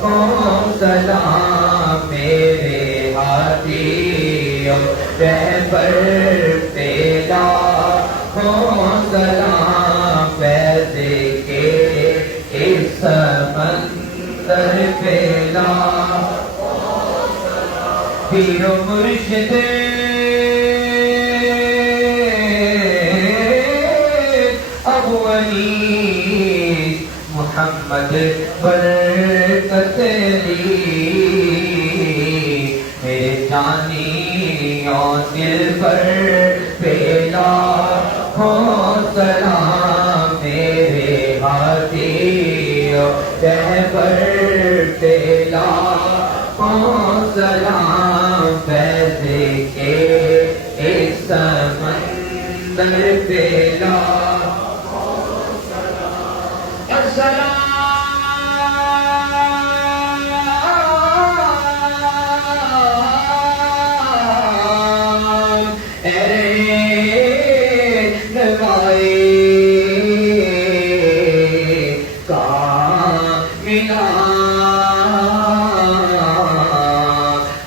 سلام میرے ہادی رہبر پہ لاکھوں سلام فیض کے اس سمندر پہ لاکھوں سلام پیر و مرشد ابو علی محمد برکت لی میرے جانیوں دل پر پہ لاکھوں سلام میرے ہادی رہبر پہ لاکھوں سلام فیض کے اس سمندر پہ لاکھوں سلام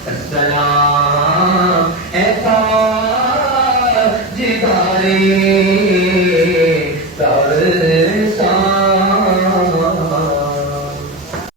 السلام جگارے